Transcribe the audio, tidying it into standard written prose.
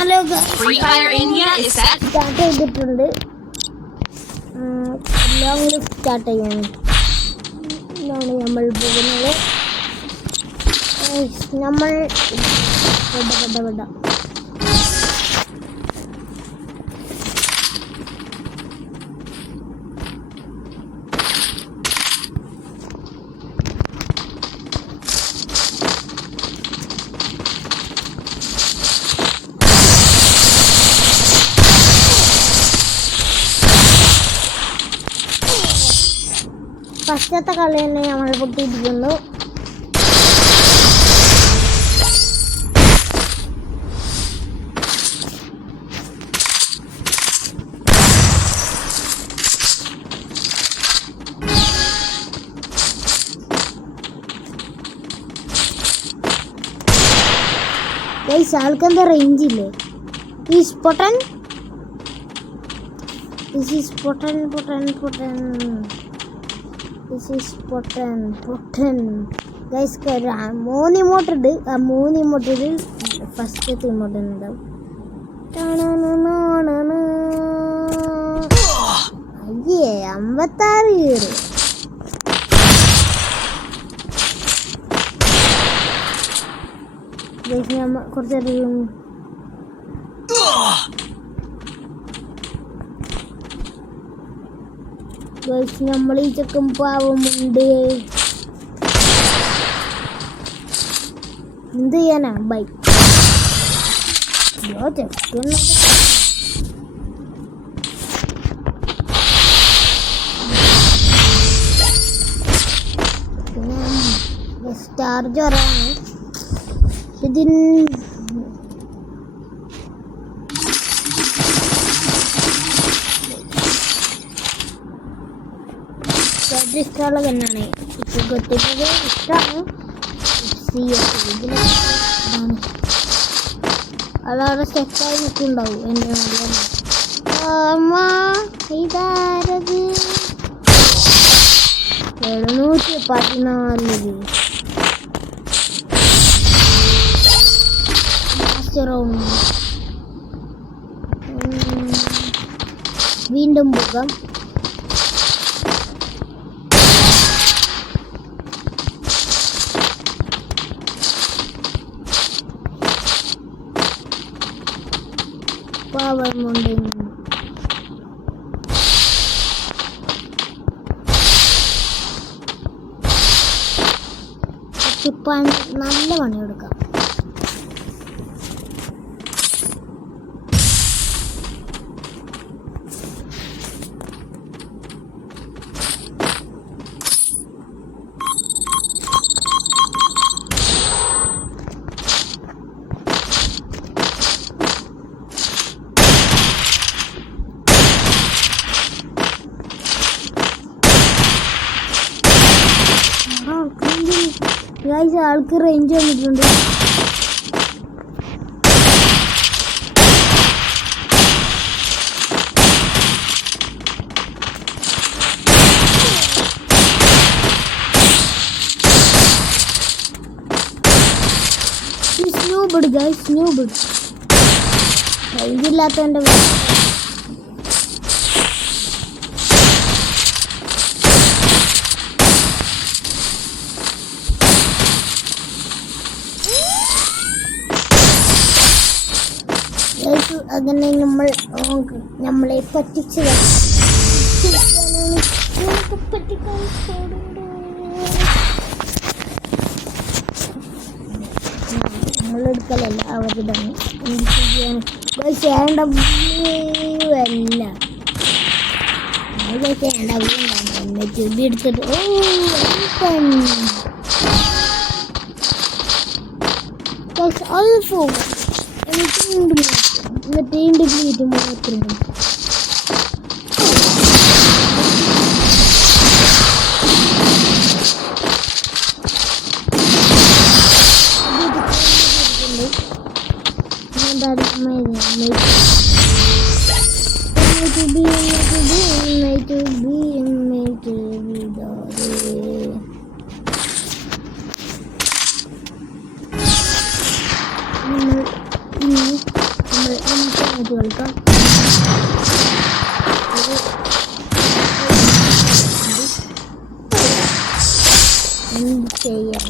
Hello Free Fire India is set. Start ചെയ്തിട്ടുണ്ട്. Long start ചെയ്യാണ്. ഇതാണ് നമ്മൾ പോകുന്നത്. നമ്മൾ വിട ഫസ്റ്റത്തെ കളി തന്നെ നമ്മൾ പൊട്ടിയിരിക്കുന്നു. ആൾക്കെന്താ റേഞ്ച് ഇല്ലേ? Is Pottan This is potent. This is potent. Guys, മൂന്ന് ഇമോട്ട് ഉണ്ട്. ആ മൂന്ന് ഇമോട്ടിൽ ഫസ്റ്റത്തെ ഇമോട്ട് ഉണ്ടാവും. അയ്യേ 56 കയറി. കുറച്ചധികം നമ്മൾ ഈ ചെക്കൻ പാവമുണ്ട്. എന്ത് ചെയ്യാനാ ബൈ സ്റ്റാർ ജോറാണ് ഇതിന്. ഇഷ്ടമുള്ള തന്നെയാണ് ഇപ്പോൾ ഒറ്റയ്ക്ക് ഇഷ്ടമാണ്. അതവിടെ സ്റ്റെക്കായി നിൽക്കുന്നുണ്ടാവും എൻ്റെ ഇതാരത് 714 ലാസ്റ്റ് റൗണ്ട്. വീണ്ടും പോകാം. പാവമുണ്ട്. നല്ല പണി കൊടുക്കാം. ആൾക്ക് റേഞ്ച് വന്നിട്ടുണ്ട്. സ്നൂബിഡ് റേഞ്ച് ഇല്ലാത്തതിൻ്റെ അങ്ങനെ നമ്മളെ പറ്റിച്ച് നമ്മളെടുക്കലല്ല അവരുടെ എന്ത് ചെയ്യാൻ ചെയ്യേണ്ട അല്ല ചെയ്യേണ്ട ചെടി എടുത്തിട്ട് എനിക്കുണ്ട് എന്നിട്ട് ഇൻഡിഗ്ലേറ്റ് മാത്രം നമ്മൾ ഇത് കളിക്കാം. എന്ത് ചെയ്യാൻ